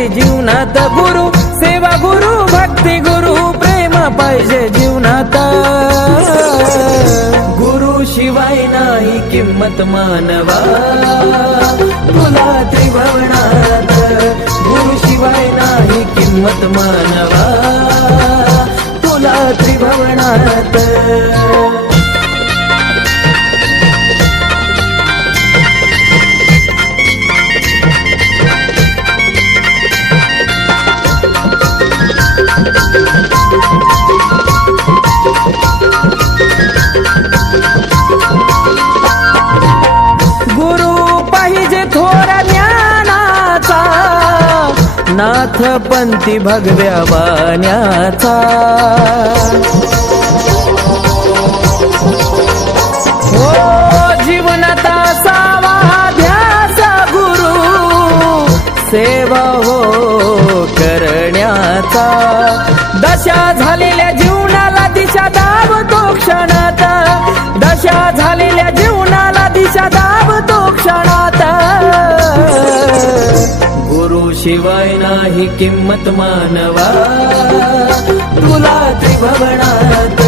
पाहिजे जीवनात गुरु सेवा गुरु भक्ती गुरु प्रेम पाहिजे जीवनात गुरु शिवाय नाही किंमत मानवा तुला त्रिभुवनात गुरु शिवाय नाही किंमत मानवा तुला त्रिभुवनात गुरु पाहिजे थोर ज्ञानाचा नाथ पंथी भगव्या वाण्याचा हो जीवनात असावा ध्यास गुरु सेवा हो करण्याचा दशा झालेल्या जीवनाला दिशा दावतो क्षणात दशा झालेल्या जीवनाला दिशा दावतो क्षणात गुरु शिवाय नाही किंमत मानवा तुला त्रिभुवनात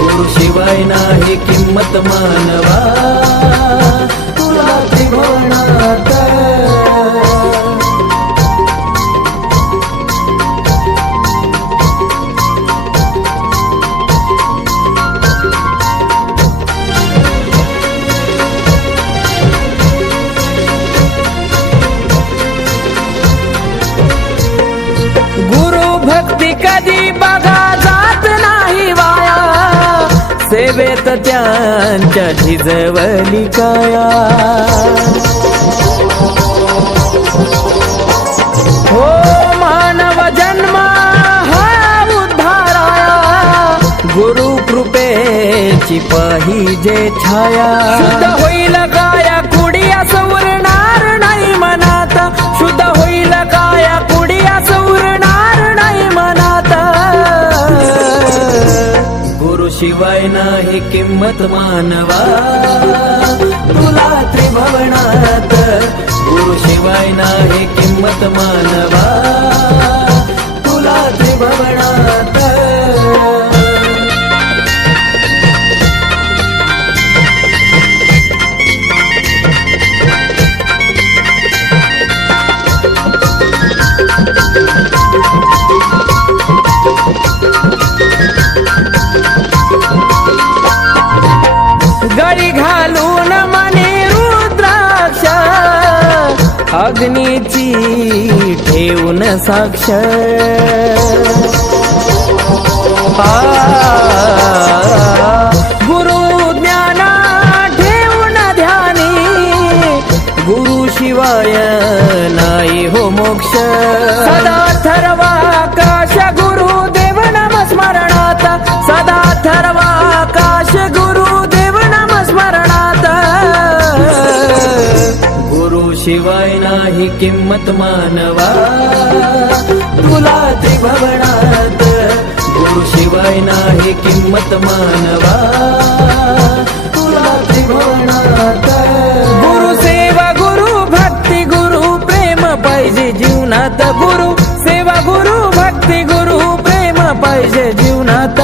गुरु शिवाय नाही किंमत मानवा तुला त्रिभुवनात भक्ती कधी बघा जात नाही वाया सेवेत त्यांच्या झिजवली काया हो मानव जन्म हा उद्धाराया गुरु कृपेची पाहिजे छाया शुद्ध होईल काया कुडी असं उरणार नाही मनात शुद्ध होईल काया कुडी असं शिवाय नाही किंमत मानवा तुला त्रिभुवनात गुरु शिवाय नाही किंमत मानवा तुला त्रिभुवनात गळी घालून मने रुद्राक्ष अग्नीची ठेवून साक्ष गुरु ज्ञान ठेवून ध्यानी गुरु शिवाय नाही हो मोक्ष सदा ठरवा आकाश गुरु देव नाम स्मरणात सदा ठरवा आकाश गुरु स्मरणात गुरु शिवाय नाही किंमत मानवा तुला त्रिभुवनात गुरु शिवाय नाही किंमत मानवा तुला त्रिभुवनात गुरु सेवा गुरु भक्ती गुरु प्रेम पाहिजे जीवनात गुरु सेवा गुरु भक्ती गुरु प्रेम पाहिजे जीवनात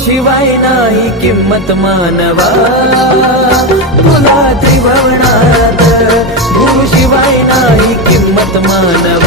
शिवाय नाही किंमत मानवा तुला त्रिभुवनात गुरु शिवाय नाही किंमत मानवा